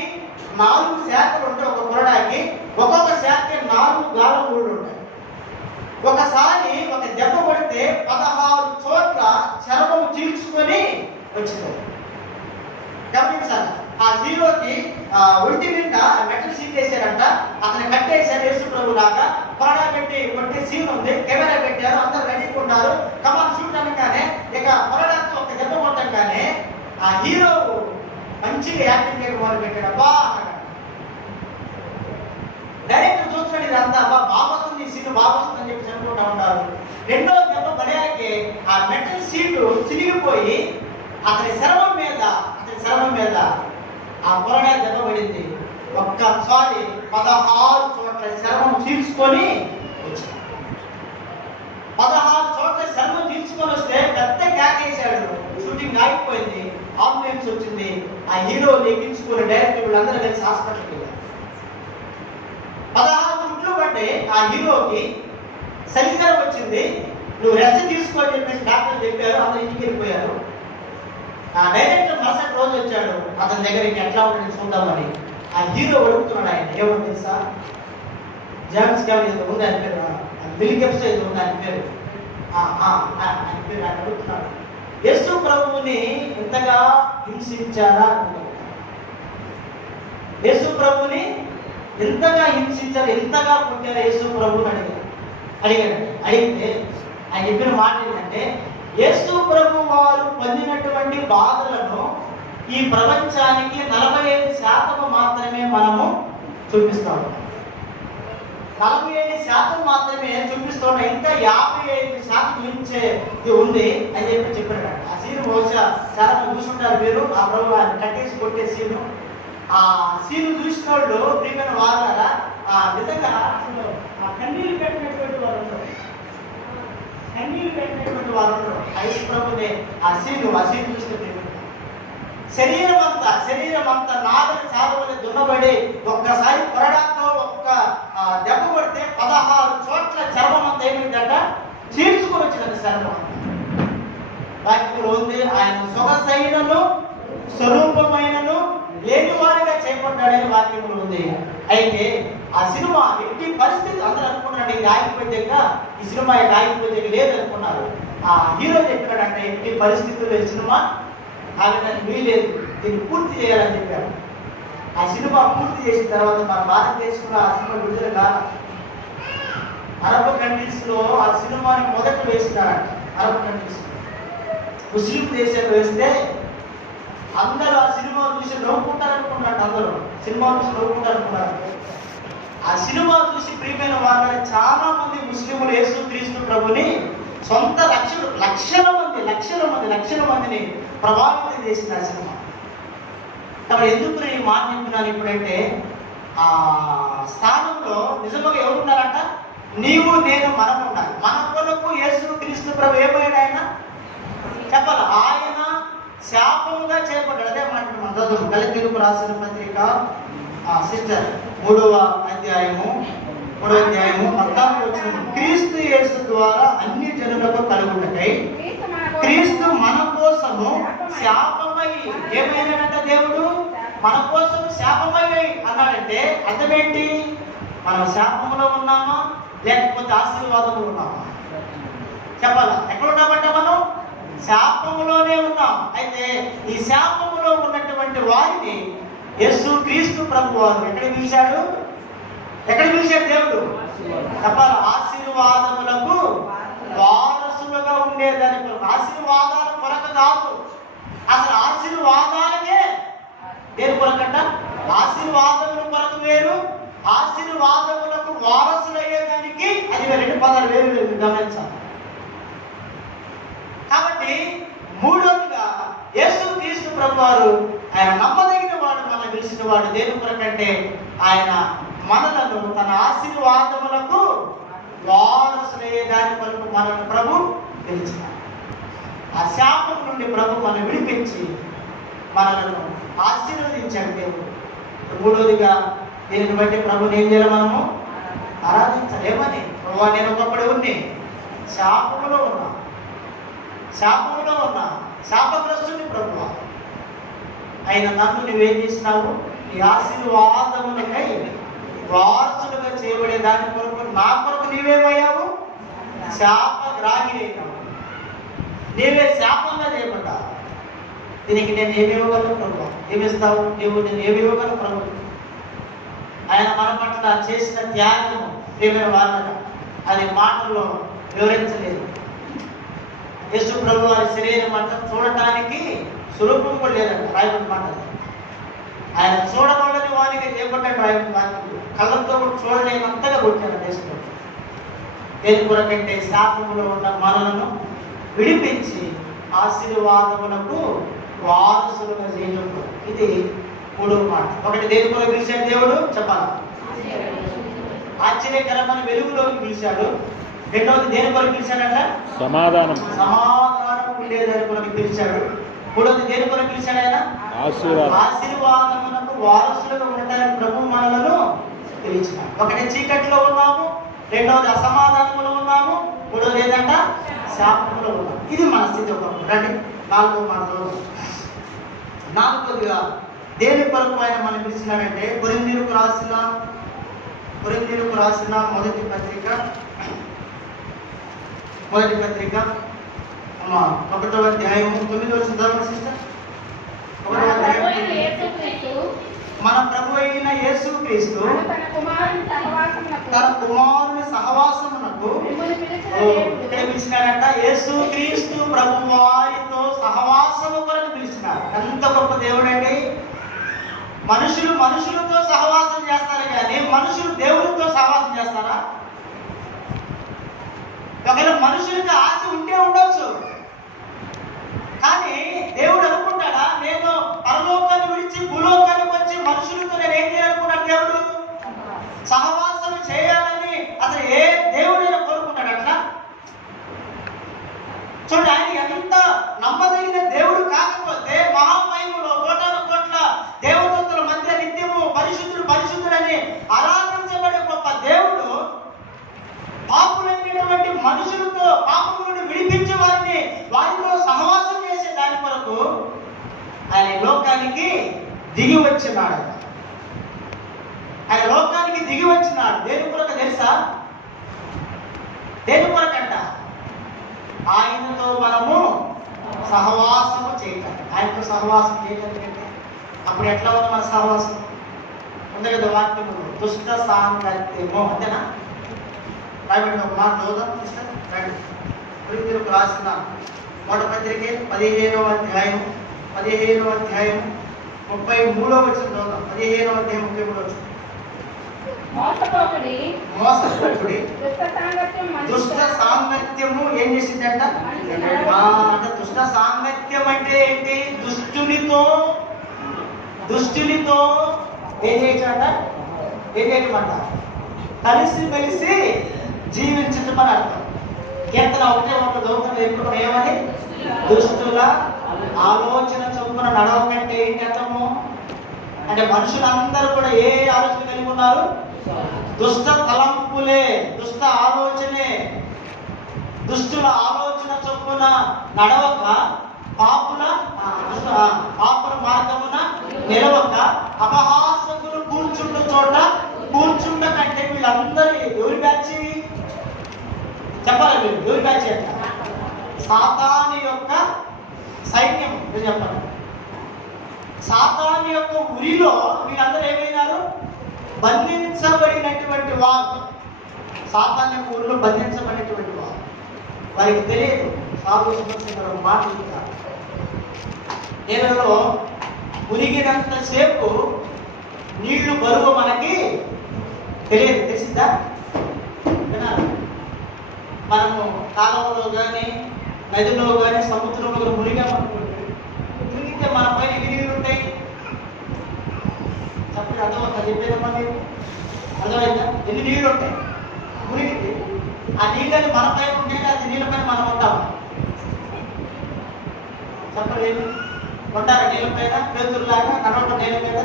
4 శాఖలు ఉంటాయి. ఒక కొరడాకి ఒక్కొక్క శాఖకి 4 గాలం ఊళ్ళు ఉంటాయి. ఒకసారి ఒక దెబ్బ కొడితే 16 చోట్ల చర్మం చీల్చుకొని వచ్చింది. గమనించాలి, ఆ హీరోకి ఒంటి నిండా మెటల్ సీట్ వేసారంట. అతను కట్టేశారు యేసు ప్రభు లాగా. కొరడా పెట్టి కొట్టే సీన్ ఉంది. కెమెరా పెట్టారు, అందరు రెడీకున్నారు. కమాన్ షూట్ అనగానే ఇక కొరడాతో ఒక దెబ్బ కొట్టగానే ఆ హీరో మంచిగా యాక్టింగ్ చేయడం మొదలు పెట్టాడు. అబ్బా డైరెక్టర్ చూస్తున్నాడు, ఇదంతా బాగొస్తుంది, సీన్ బాగొస్తుంది అని చెప్పి చెప్పుకుంటా ఉంటారు. రెండో దెబ్బ పడేయాకే ఆ మెటల్ సీటు చిరిగిపోయి అతని శరవం మీద ఆ కొరడా దెబ్బ పడింది. ఒక్కసారి 16 చోట్ల శరవం చీల్చుకొని వచ్చింది. 16 చోట్ల శరవం చీల్చుకొని వస్తే పెద్ద కేకేశాడు. షూటింగ్ ఆగిపోయింది. అంబులెన్స్ వచ్చింది. ఆ హీరో ఎక్కించుకుని డైరెక్టర్ వీళ్ళందరూ కలిసి హాస్పిటల్కి వెళ్ళారు. 16 గుట్లు పడ్డే ఆ హీరోకి శనిజ్వరం వచ్చింది. నువ్వు రెస్ట్ తీసుకోని చెప్పేసి డాక్టర్ చెప్పారు. అందరూ ఇంటికి వెళ్ళిపోయారు. ఆ డైరెక్టర్ మరుసటి రోజు వచ్చాడు అతని దగ్గరికి, ఎట్లా ఉంటుంది చూద్దామని. ఆ హీరో అడుగుతున్నాడు, ఆయన ఏమని తెలుసా, జేమ్స్ క్యామెరన్ ఏదో ఉంది అని పేరు, బిల్ గిబ్సన్ ఏదో ఉంది అని పేరు, ఆయన పేరు ఆయన అడుగుతున్నాడు. యేసు ప్రభువుని ఎంతగా హింసించారా? యేసు ప్రభువుని ఎంతగా హింసించారు, ఎంతగా కొట్టారు యేసు ప్రభువుని అడిగాడు. అడిగితే ఆయన చెప్పిన మాట ఏంటంటే, యేసు ప్రభు వారు పొందినటువంటి బాధలను ఈ ప్రపంచానికి 45% మాత్రమే మనము చూపిస్తాము. 47% మాత్రమే చూపిస్తాం. ఇంకా 55% చూపించేది ఉంది అని చెప్పాడు. ఆ సీన్ బహుశా చాలా మంది చూసుకుంటారు. మీరు ఆ ప్రభు ఆయన కట్టేసి కొట్టే సీను, ఆ సీను చూసిన వాళ్ళు ప్రియమైన వాళ్ళ నిజంగా అసలు కన్నీళ్ళు పెట్టినటువంటి వారు ఉంటారు. యేసు ప్రభునే ఆ సీన్ చూస్తే శరీరం అంతా నాగలి చాలువని దున్నబడి ఒక్కసారి కొరడాతో ఒక్క దెబ్బ కొడితే 16 చోట్ల చర్మం అంతా ఏమిటంట చీల్చుకొని వచ్చిందండి. చర్మం వాక్యంలో ఉంది, ఆయన సొగసైనను స్వరూపమైనను లేనివాడిగా చేపట్టాడని వాక్యంలో ఉంది. అయితే ఆ సినిమా ఎట్టి పరిస్థితి అందరూ అనుకున్నాడు, ఇది ఆగిపోయాక ఈ సినిమా ఆగిపోయాక లేదనుకున్నారు. ఆ హీరో చెప్పాడంటే ఎట్టి పరిస్థితుల్లో ఈ సినిమా ఆగడానికి వీలేదు, దీన్ని పూర్తి చేయాలని చెప్పాడు. ఆ సినిమా పూర్తి చేసిన తర్వాత మన భారతదేశంలో ఆ సినిమా విడుదల కాదు. అరబ్ కంట్రీస్ లో ఆ సినిమాని మొదట వేసినాడు. అరబ్ కంట్రీస్ ముస్లిం దేశాలు వేస్తే అందరూ ఆ సినిమా చూసి నవ్వుకుంటారనుకున్నాడు. అందరూ సినిమా చూసి నవ్వుకుంటారనుకున్నారు. ఆ సినిమా చూసి ప్రియమైన వాళ్ళని చాలా మంది ముస్లింలు యేసుక్రీస్తు ప్రభుని సొంత లక్షల మందిని ప్రభావితం చేసింది ఆ సినిమా. కాబట్టి ఎందుకు నేను ఈ మాట చెప్తున్నాను ఇప్పుడంటే, ఆ స్థానంలో నిజంగా ఎవరున్నారంట? నీవు నేను మనం ఉండాలి. మన కొరకు యేసుక్రీస్తు ప్రభు ఏమైనా ఆయన చెప్పాలి. ఆయన శాపముగా చేయబడ్డాడు. అదే మాట మనం చదువు గలతీయులకు రాసిన పత్రిక సిస్టర్ 3వ అధ్యాయము 14 క్రీస్తు యేసు ద్వారా అన్ని జనులకు కలుగుటకై క్రీస్తు మన కోసము శాపమై ఏమైనాడంట? దేవుడు మన కోసం శాపమై అన్నాడంటే అర్థమేంటి? మనం శాపములో ఉన్నామా లేకపోతే ఆశీర్వాదంలో ఉన్నామా? చెప్పాలా? ఎక్కడ ఉన్నామంటే మనం శాపములోనే ఉన్నాం. అయితే ఈ శాపములో ఉన్నటువంటి వారిని యేసు క్రీస్తు ప్రభు వారు ఎక్కడికి పిలిచాడు? దేవుడు? చెప్పాలి, ఆశీర్వాదములకు వారసులుగా ఉండేదాని కొరకు. ఆశీర్వాదాల కొరకు కాదు, అసలు ఆశీర్వాదాలకే దేని కొరకంట? ఆశీర్వాదముల కొరకు వేరు, ఆశీర్వాదములకు వారసులయ్యేదానికి అది రెండు పదాలు వేరు వేరు, గమనించాలి. కాబట్టి మూడవదిగా యేసు క్రీస్తు ప్రభు వారు ఆయన నమ్మదగిన వాడు, మనం పిలిచిన వాడు. దేని కొరకంటే ఆయన మనలను తన ఆశీర్వాదములకు వారసులయ్యేదాని కొరకు మనల్ని ప్రభు పిలిచినాడు. ఆ శాపం నుండి ప్రభు మనం విడిపించి మనలను ఆశీర్వదించాడు దేవుడు. మూడవదిగా దీనిని బట్టి ప్రభుని ఏం చేయాలి? మనము ఆరాధించలేమని. ప్రభు, నేను ఒకప్పుడు ఉన్ని శాపములో ఉన్నా, శాపగ్రస్తుని ప్రభు అయిన నన్ను నువ్వేం చేసినావు? నీ ఆశీర్వాదములకై వారసులుగా చేయబడే దాని కొరకు నా కొరకు నీవేమయ్యావు? శాపగ్రాహిరైనావు. నీవే శాపంగా చేయబడ్డా. దీనికి నేను ఏమి ఇవ్వగలను ప్రభు? ఏమిస్తావు నీవు? నేను ఏమి ఇవ్వగలను ప్రభు? ఆయన మన పట్ల చేసిన త్యాగము ప్రియమైన వాళ్ళగా అది మాటల్లో వివరించలేదు. యేసు ప్రభు వారి శరీరం అంతా చూడటానికి సులభం కూడా లేదంట రాయబడిన మాటలు. ఆయన చూడబడని వారికి చేయబడ్డాడు రాయబడిన మాటలు. కళ్ళతో కూడా చూడలేనంతగా కొట్టారు దేశంలో. దేని కొరకంటే శాపములో ఉన్న మనలను విడిపించి ఆశీర్వాదములకు వారసులుగా చేయడం. ఇది మూడవ మాట. ఒకటి, దేని కొరకు పిలిచాడు దేవుడు? చెప్పాలి, ఆశ్చర్యకరమైన వెలుగులోకి పిలిచాడు. రెండవది, దేని కొరకు పిలిచాడంట? సమాధానం ఉండేదాని కొరకు పిలిచాడు. మూడవది, దేని కొరకు పిలిచాడు? ఆయన ఆశీర్వాదములకు వారసులుగా ఉండటానికి ప్రభు మనలను పిలిచాడు. ఒకటి, చీకటిలో ఉన్నాము. రెండవది, అసమాధానంలో ఉన్నాము. మూడవది ఏంటంట? శాపంలో ఉన్నాము. ఇది మన స్థితి. ఒకప్పుడు రండి నాలుగవ మాట. నాలుగవదిగా దేని కొరకు ఆయన మనం పిలిచినాడంటే కొరింథీయులకు రాసిన మొదటి పత్రిక 1వ అధ్యాయం 9వ వచనం సిస్టర్. 1వ అధ్యాయం. మన ప్రభు అయిన యేసు క్రీస్తు తన కుమారుని సహవాసమునకు పిలిచినాడంట. యేసు క్రీస్తు ప్రభు వారితో సహవాసము కొరకు పిలిచినాడు. ఎంత గొప్ప దేవుడండి! మనుషులతో సహవాసం చేస్తారు కానీ మనుషులు దేవుడితో సహవాసం చేస్తారా? ఒకవేళ మనుషులకి ఆశ ఉంటే ఉండొచ్చు, కానీ దేవుడు అనుకుంటాడా? నేను పరలోకాన్ని విడిచి భూలోకానికి వచ్చి మనుషులతో నేను ఏం చేయాలనుకున్నాడు? దేవుడు సహవాసం చేయాలని అసలు ఏ దేవుడైనా కోరుకున్నాడు అట్లా? చూడండి, ఆయన ఎంత నమ్మదగిన దేవుడు కాకపోతే మహామహిమలో కోటాను కోట్ల దేవదూతల మధ్య నిత్యము పరిశుద్ధుడని ఆరాధించబడే గొప్ప దేవుడు పాపులైనటువంటి మనుషులతో పాపం నుండి విడిపించే వారితో సహవాసం చేసే దాని కొరకు ఆయన లోకానికి దిగి వచ్చినాడు. దేని కొరకు తెలుసా? దేని కొరకంట? ఆయనతో మనము సహవాసము చేయగలం. ఆయనతో సహవాసం చేయగలిగితే అప్పుడు ఎట్లా ఉంది మన సహవాసం? ఉంది కదా వాక్యము, దుష్ట సాంగత్యము. అంతేనా? రాయబడిన ఒక మాట చదువుదాం సిస్టర్. రండి. కొరింథీయులకు రాసిన మొదటి పత్రిక 15వ అధ్యాయం 33వ వచనం చదువుదాం. 15వ అధ్యాయం 33వ వచనం. మోసపోకుడి, దుష్ట సాంగత్యము ఏం చేసిందంట? దుష్ట సాంగత్యం అంటే ఏంటి? దుష్టునితో ఏం చేయమంట? కలిసి జీవించటం అని అర్థం. కీర్తన 1:1 ఎప్పుడు ఏమని? దుష్టుల ఆలోచన చొప్పున నడవకంటే ఏంటి అర్థము? అంటే మనుషులందరూ కూడా ఏ ఆలోచన కలిగి ఉన్నారు? దుష్ట తలంపులే, దుష్ట ఆలోచనే. దుష్టుల ఆలోచన చొప్పున నడవక పాపుల మార్గమున నిలవక అపహాసకులు కూర్చుండ కంటే చెప్పాలి మీరు ఎవరి బ్యాచ్ అంట? సాతాను యొక్క సైన్యం. మీరు చెప్పండి. సాతాను యొక్క ఉరిలో వీళ్ళందరూ ఏమైనారు? బంధించబడినటువంటి వారు. సాతాను యొక్క ఉరిలో బంధించబడినటువంటి వారు. వారికి తెలియదు సాధు సుదర్శన మాట చెప్తారు. నీళ్ళలో మునిగినంతసేపు నీళ్లు బరువు మనకి తెలియదు. తెలిసిందా? వినాలి. మనము కాలంలో కానీ నదిలో కానీ సముద్రంలో కానీ మునిగామనుకోండి, మునిగితే మన పైన ఎన్ని నీళ్ళు ఉంటాయి చెప్పండి. అర్థమవుతా చెప్పేదమ్మా? మీరు అర్థమైందా? ఎన్ని నీళ్ళు ఉంటాయి మునిగితే? ఆ నీళ్ళని మన పైన ఉంటే అది నీళ్ళ పైన మనం ఉంటాం. చెప్పండి. ఉంటారా నీళ్ళ పైన? పేతురులాగా నడవటం నీళ్ళ మీద.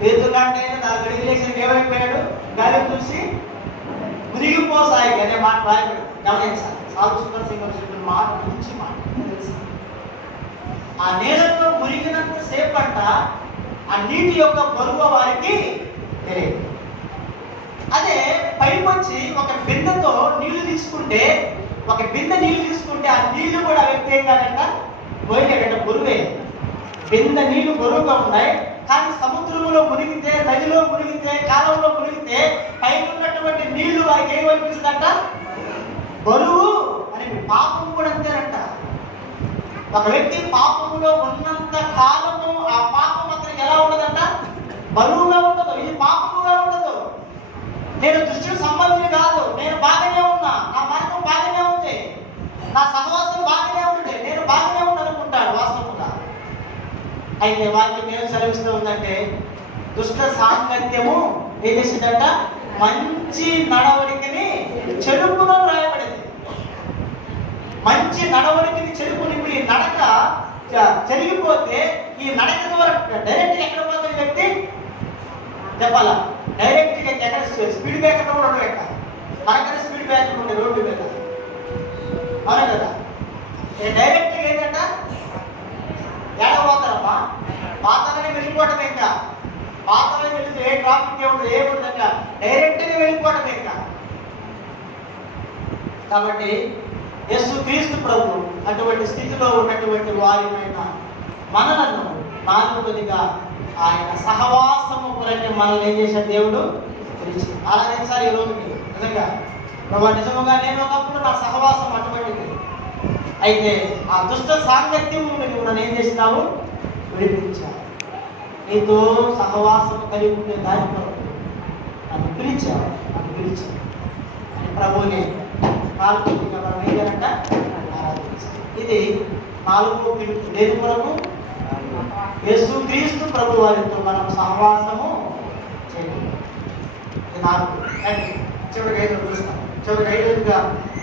పేతురులాంటి అయినా 4 అడుగులు వేసి ఏమైపోయాడు? గాలి చూసి మునిగిపోసాయి అనే మాట రాయబడి గమనించాలి. సాధు సుందర్ సింగ్ చెప్పిన మాట మంచి మాట తెలుసు. ఆ నీళ్ళతో మునిగినంత సేపు అంట ఆ నీటి యొక్క బరువు వారికి తెలియదు. అదే పైకి వచ్చి ఒక బిందెతో నీళ్లు తీసుకుంటే, ఒక బిందె నీళ్లు తీసుకుంటే ఆ నీళ్లు కూడా వ్యక్తి ఏం కాదంట పోయినాడంట, బరువే. బిందె నీళ్లు బరువుగా ఉన్నాయి. కానీ సముద్రంలో మునిగితే, నదిలో మునిగితే, కాలంలో మునిగితే పైకి ఉన్నటువంటి నీళ్లు వారికి ఏమనిపిస్తుందంట? బరువు అని. పాపం కూడా అంతేనంట. ఒక వ్యక్తి పాపంలో ఉన్నంత కాలము ఆ పాపం అతనికి ఎలా ఉండదంట? బరువుగా ఉండదు. ఇది పాపముగా ఉండదు. నేను దృష్టికి సంబంధించి కాదు, నేను బాగానే ఉన్నా, నా మార్గం బాగానే ఉంది, నా సహవాసం బాగానే ఉంది, నేను బాగానే ఉన్నానుకుంటాను వాస్తవంగా. అయితే వాక్యం ఏం సెలవిస్తూ ఉందంటే, దుష్ట సాంగత్యము ఏం చేసిందంట? మంచి నడవడికని చెడుపును రాయబడింది. మంచి నడవడికని చెడుపుని. ఇప్పుడు ఈ నడక చెరిగిపోతే ఈ నడక ద్వారా డైరెక్ట్ ఎక్కడ పోతుంది వ్యక్తి? చెప్పాలా? డైరెక్ట్ గా ఎక్కడ స్పీడ్ బ్రేకర్ కూడా ఉండవు. ఎక్కడ మనకన్నా స్పీడ్ బ్రేకర్ ఉండే రోడ్డు మీద, అవునా కదా? డైరెక్ట్ గా ఏంటంట? ఎక్కడ పోతారమ్మా? పాతగానే వెళ్ళిపోవటం. ఇంకా పాతగా వెళ్తే ఏ ట్రాఫిక్ ఏముండదు, ఏముండదు. ఇంకా డైరెక్ట్ గా వెళ్ళిపోవటం. ఇంకా కాబట్టి యేసు క్రీస్తు ప్రభు అటువంటి స్థితిలో ఉన్నటువంటి వారిపైన మనలను 4వదిగా ఆయన సహవాసము కొరకే మనల్ని ఏం చేశాడు? దేవుడు పిలిచి ఆరాధించాలి. ఈ రోజు నిజంగా ప్రభు, నిజంగా నేను ఒకప్పుడు నా సహవాసం అటువంటిది. అయితే ఆ దుష్ట సాంగత్యం నువ్వు నన్ను ఏం చేసినావు? విడిపించావు. నీతో సహవాసం కలిగి ఉండే దాని కొరకు నన్ను పిలిచావు, నన్ను పిలిచావు అని ప్రభువుని 4వదిగా మనం ఏం చేయాలంట? ఆరాధించాలి. ఇది 4వ పిలుపు. దేని కొరకు? యేసు క్రీస్తు ప్రభు వారితో మనం సహవాసము చేయాలి. ఇది 4. చివరికి 5 చూస్తాం. చివరికి 5గా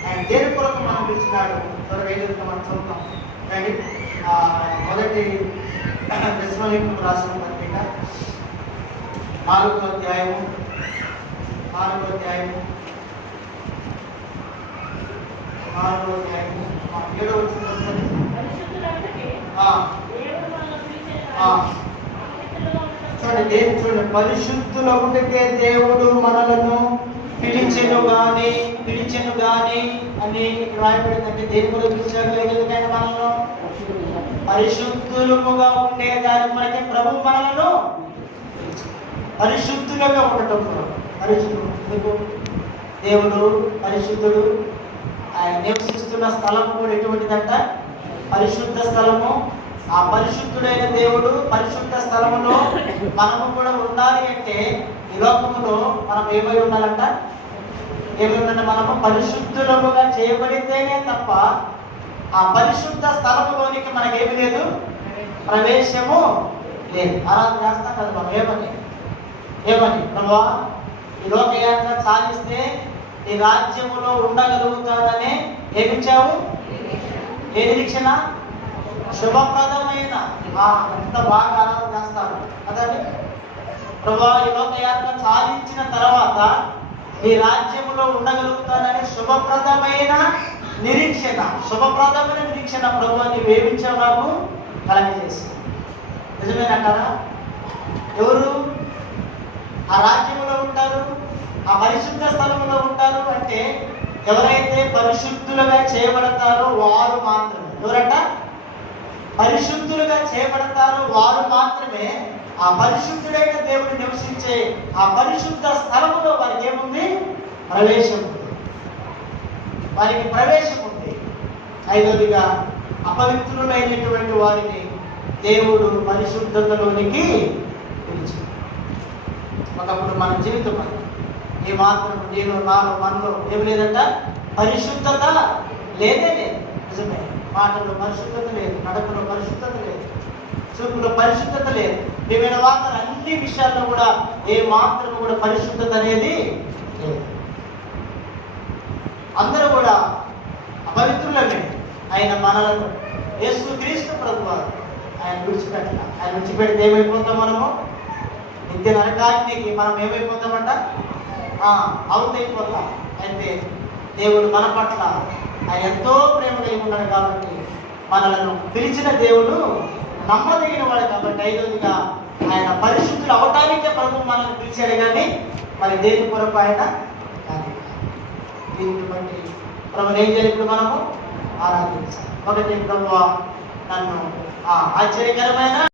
ఆయన దేని కొరకు మనం పిలిచినాడు? చివరికి 5గా మనం చూద్దాం. కానీ మొదటి దశలోనికులకు రాసిన పత్రిక 4వ అధ్యాయము 7వ వచనం. చూడండి, చూడండి. పరిశుద్ధులకే దేవుడు మనలను పిలిచెను గాని అని రాయబడిందంటే దేని కొరకు పిలిచాడు? ఎందుకైనా మనల్ని పరిశుద్ధులుగా ఉండే దాని కొరకే ప్రభు మనలను పరిశుద్ధులుగా ఉండటం. పరిశుద్ధుడు దేవుడు పరిశుద్ధుడు. ఆయన నివసిస్తున్న స్థలము కూడా ఎటువంటిదంట? పరిశుద్ధ స్థలము. ఆ పరిశుద్ధుడైన దేవుడు పరిశుద్ధ స్థలములో మనము కూడా ఉండాలి అంటే ఈ లోకములో మనం ఏమై ఉండాలంట? ఏమైందంటే మనము పరిశుద్ధులముగా చేయబడితేనే తప్ప ఆ పరిశుద్ధ స్థలములోనికి మనకేమి లేదు, ప్రవేశము లేదు. ఆరాధన చేస్తాం కదా మనం. ఏమని ప్రభువా, ఈ లోకయాత్ర సాధిస్తే ఈ రాజ్యములో ఉండగలుగుతానని ఏమిచ్చావు? ఏ నిరీక్షణ? శుభప్రదమైన. అంత బాగా ఆరాధన చేస్తారు కదండి. ప్రభువా, ఈ లోకయాత్ర సాధించిన తర్వాత ఈ రాజ్యములో ఉండగలుగుతానని శుభప్రదమైన నిరీక్షణ. ప్రభు అని వేయించావు, నాకు కలగజేసి. నిజమేనంటారా? ఎవరు ఆ రాజ్యములో ఉంటారు, ఆ పరిశుద్ధ స్థలంలో ఉంటారు అంటే ఎవరైతే పరిశుద్ధులుగా చేయబడతారో వారు మాత్రమే, ఎవరంట? పరిశుద్ధులుగా చేయబడతారో వారు మాత్రమే ఆ పరిశుద్ధుడైన దేవుడు నివసించే ఆ పరిశుద్ధ స్థలములో వారికి ఏముంది? ప్రవేశం ఉంది. వారికి ప్రవేశం ఉంది. ఐదవదిగా అపవిత్రులైనటువంటి వారిని దేవుడు పరిశుద్ధతలోనికి పిలిచాడు. ఒకప్పుడు మన జీవితం అది ఏ మాత్రం నేను నాలో మనలో ఏమి లేదంట, పరిశుద్ధత లేదే లేదు. నిజమే, మాటలో పరిశుద్ధత లేదు, నడకలో పరిశుద్ధత లేదు, చూపులో పరిశుద్ధత లేదు. ఏమైనా వార్తలు అన్ని విషయాల్లో కూడా ఏ మాత్రం కూడా పరిశుద్ధత అనేది లేదు. అందరూ కూడా అపవిత్రులమే. ఆయన మనలను యేసుక్రీస్తు ప్రభువారు ఆయన విడిచిపెట్టాల. ఆయన విడిచిపెడితే ఏమైపోతాం? మనము నిత్య నరకాగ్నికి మనం ఏమైపోతామంట? అవుట్ అయిపోతాం. అయితే దేవుడు మన పట్ల ఆయన ఎంతో ప్రేమ కలిగి ఉన్నాడు కాబట్టి, మనలను పిలిచిన దేవుడు నమ్మదగిన వాడు కాబట్టి, ఐదవదిగా ఆయన పరిశుద్ధులు అవటానికే ప్రభు మనల్ని పిలిచాడు కానీ మరి దేని కొరకు ఆయన కానీ. దీన్ని బట్టి ప్రభు ఏం చేయాలి? ఇప్పుడు మనము ఆరాధించాలి. ఒకటి, ప్రభువా నన్ను ఆశ్చర్యకరమైన